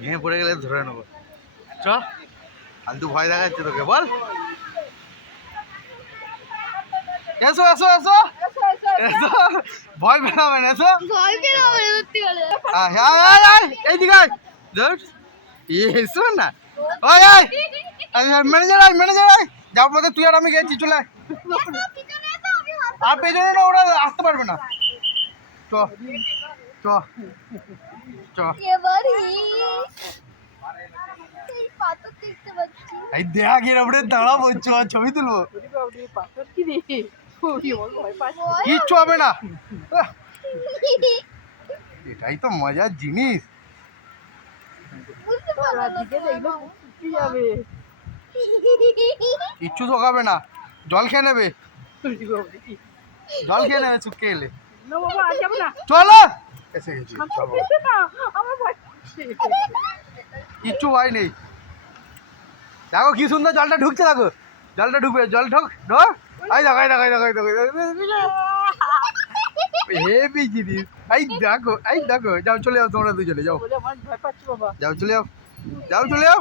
ভেঙে পড়ে গেলে ধরে নেবো। চ ফালতু ভয় দেখাচ্ছে তোকে, বল। এসো এসো এসো এসো, ভয় পেলাবে না, এসো। এইদিকে এসো না। ওই ম্যানেজার আয়, ম্যানেজার আয়, যাও বলতে তুই আর আমি গেছি, চলে আর পেছনে না, ওরা আসতে পারবে না। চ চ চ, এই দেখা গিয়ে আমরা দাঁড়া বলছো, ছবি তুলবো, কিচ্ছু হবে না। এটাই তো মজার জিনিস। কিচ্ছু শোকাবে না, জল খেয়ে নেবে, জল খেয়ে নেবে চুপকে এলে। চলো, এসে গেছি, কিচ্ছু ভয় নেই। দেখো কি সুন্দর জলটা ঢুকছে, দেখো জলটা ঢুকবে, জল ঢোক ঢোক, এই দেখো, এই দেখো, এই দেখো, এই দেখো, হেভি জিনিস। এই দেখো, এই দেখো, যাও চলে যাও, তোমরা দুজনে যাও, যাও চলে যাও, যাও চলে যাও।